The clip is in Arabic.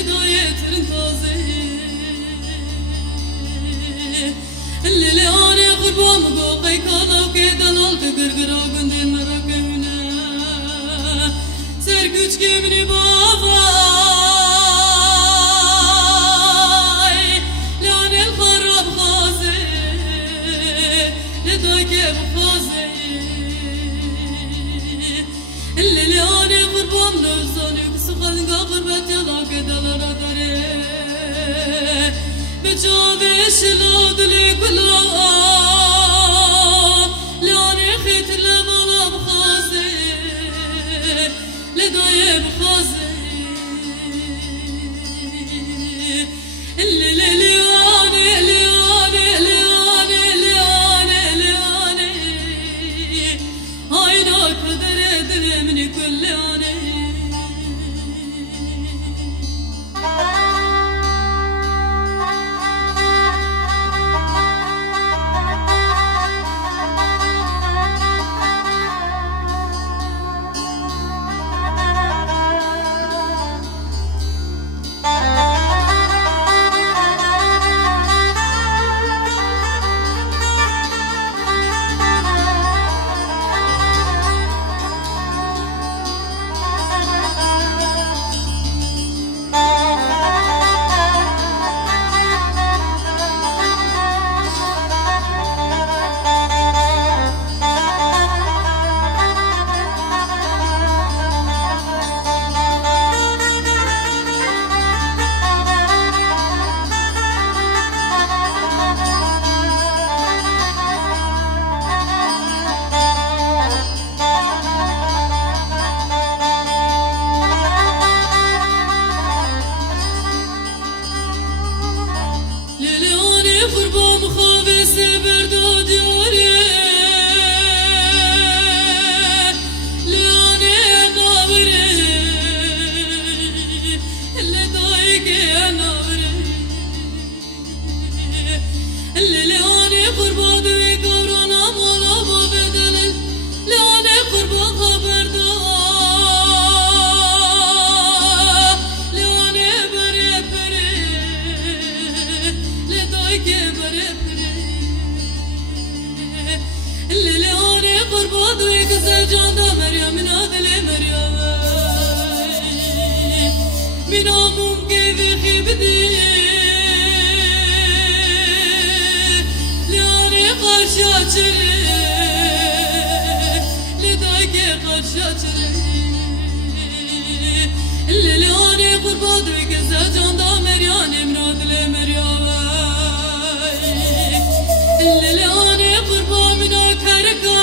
لدايترن تازه اللي أنا قربان مقاقي كالا وكيدلال تقرقرا قندين مراكمنا سرقوش كمني باباي لان الخراب خازي لدايك بخازي اللي أنا قربان نفساني وكسخان قربت يلا كدلال داري بجابش لادلي كلا لاني خيت لمالا بخازي لداي بخازي اللي لياني لياني لياني لياني لياني هاينا قدر ادري مني كل اني قربان خابس برداد یاری لیانی ناوری لدایک ناوری لیانی قربان دوی کارانا مالا با بدل لیانی قربان خبردار لیانی بری پری لدایک اللي أنا قربان ويكسر جاندا مريم من هذا مريم من أمم كيف خيبتي لأني قرشاتري لدايك قرشاتري اللي أنا قربان ويكسر جاندا مريم من هذا مريم اللي أنا قربان منك هركا